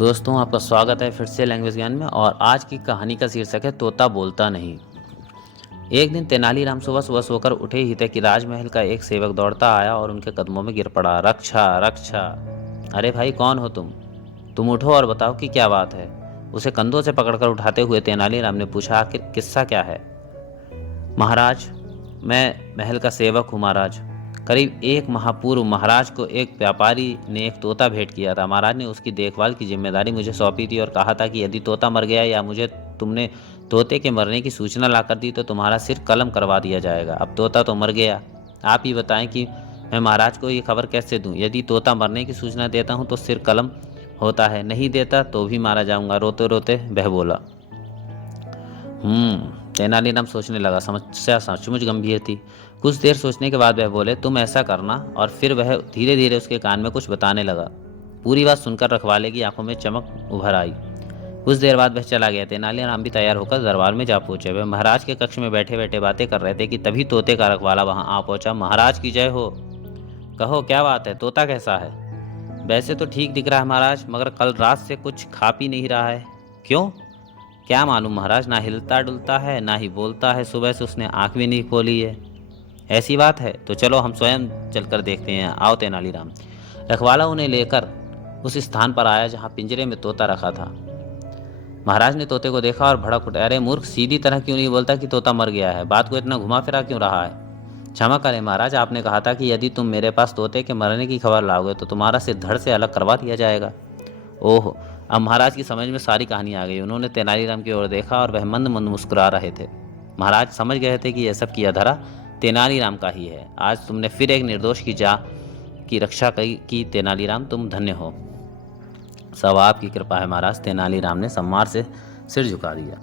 दोस्तों, आपका स्वागत है फिर से लैंग्वेज ज्ञान में। और आज की कहानी का शीर्षक है तोता बोलता नहीं। एक दिन तेनालीराम सुबह सुबह सोकर उठे ही थे कि राजमहल का एक सेवक दौड़ता आया और उनके कदमों में गिर पड़ा। रक्षा रक्षा। अरे भाई, कौन हो तुम उठो और बताओ कि क्या बात है। उसे कंधों से पकड़कर उठाते हुए तेनालीराम ने पूछा, आखिर किस्सा क्या है। महाराज, मैं महल का सेवक हूँ महाराज। करीब एक माह पूर्व महाराज को एक व्यापारी ने एक तोता भेंट किया था। महाराज ने उसकी देखभाल की जिम्मेदारी मुझे सौंपी थी और कहा था कि यदि तोता मर गया या मुझे तुमने तोते के मरने की सूचना ला कर दी तो तुम्हारा सिर कलम करवा दिया जाएगा। अब तोता तो मर गया। आप ही बताएं कि मैं महाराज को ये खबर कैसे दूं। यदि तोता मरने की सूचना देता हूं तो सिर कलम होता है, नहीं देता तो भी मारा जाऊंगा। रोते रोते वह बोला। तेनालीराम सोचने लगा। समस्या सचमुच गंभीर थी। कुछ देर सोचने के बाद वह बोले, तुम ऐसा करना। और फिर वह धीरे धीरे उसके कान में कुछ बताने लगा। पूरी बात सुनकर रखवाले की आंखों में चमक उभर आई। कुछ देर बाद वह चला गया। तेनालीराम भी तैयार होकर दरबार में जा पहुंचे। वह महाराज के कक्ष में बैठे बैठे बातें कर रहे थे कि तभी तोते का रखवाला वहां आ पहुंचा। महाराज की जय हो। कहो, क्या बात है, तोता कैसा है। वैसे तो ठीक दिख रहा है महाराज, मगर कल रात से कुछ खा पी नहीं रहा है। क्यों? क्या मालूम महाराज, ना हिलता डुलता है ना ही बोलता है। सुबह से उसने आंख भी नहीं खोली है। ऐसी बात है तो चलो हम स्वयं चलकर देखते हैं। आओ तेनालीराम। रखवाला उन्हें लेकर उस स्थान पर आया जहां पिंजरे में तोता रखा था। महाराज ने तोते को देखा और भड़क उठे। अरे मूर्ख, सीधी तरह क्यों नहीं बोलता कि तोता मर गया है। बात को इतना घुमा फिरा क्यों रहा है। क्षमा करें महाराज, आपने कहा था कि यदि तुम मेरे पास तोते के मरने की खबर लाओगे तो तुम्हारा सिर धड़ से अलग करवा दिया जाएगा। ओह, अब महाराज की समझ में सारी कहानी आ गई। उन्होंने तेनालीराम की ओर देखा और वह मंद मंद मुस्कुरा रहे थे। महाराज समझ गए थे कि यह सब किया धरा तेनालीराम का ही है। आज तुमने फिर एक निर्दोष की रक्षा की तेनालीराम, तुम धन्य हो। सब आपकी कृपा है महाराज। तेनालीराम ने सम्मान से सिर झुका दिया।